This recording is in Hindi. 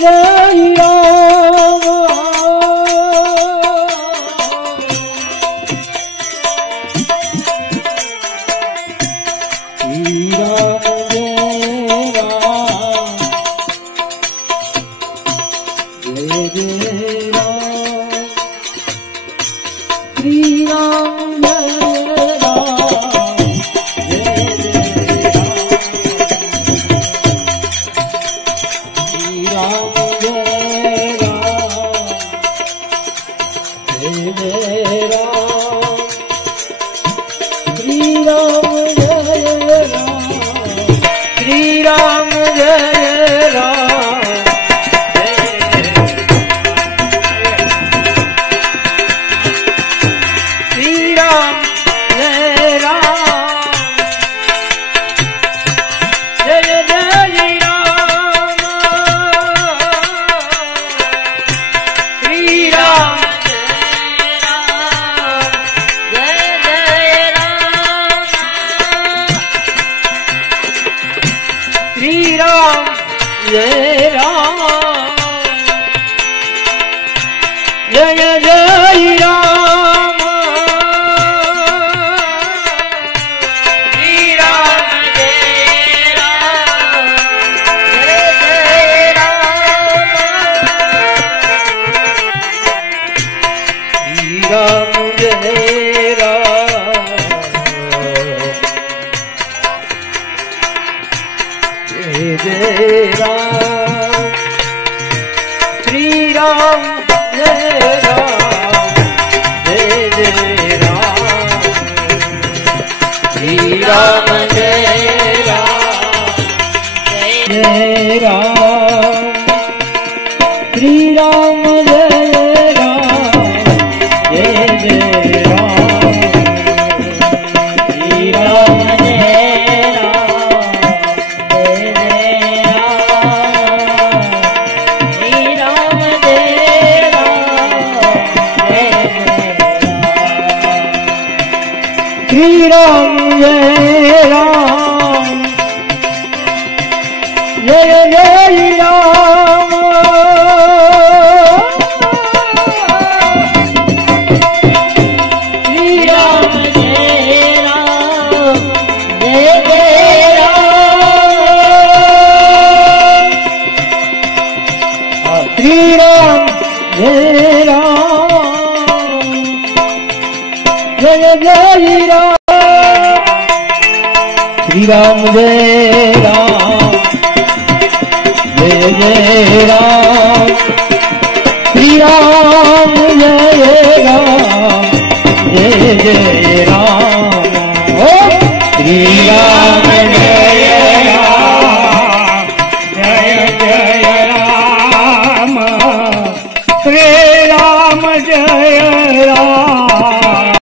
जय राम श्री राम जय राम जय जय राम श्री राम जय राम जय जय राम श्री राम जय राम जय जय राम श्री राम जय राम जय जय राम श्री राम जय राम जय राम श्री राम जय राम जय जय राम श्री राम जय श्री राम जय राम जय जय राम श्री राम जय राम जय जय राम श्री राम जय राम जय जय राम श्री राम जय राम जय जय राम श्री राम जय राम जय जय राम श्री राम जय राम जय जय राम श्री राम जय